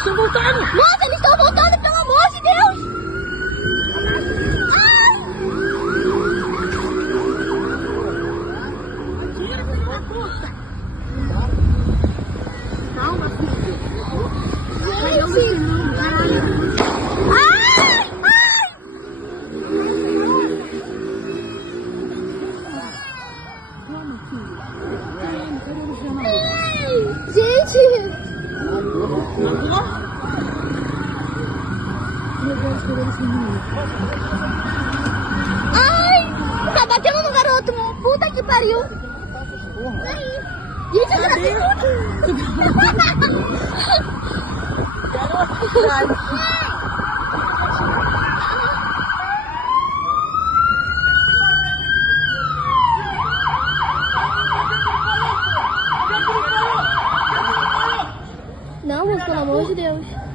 Eles estão voltando! Nossa, eles estão voltando, pelo amor de Deus! Calma, filho. Gente! Ai! Ai! Calma, filho. Cadê o Luciano? Gente! Meu Deus, cadê esse menino? Ai! Tá batendo no garoto! Puta que pariu! Aí. Gente, eu Não, mas pelo amor de Deus.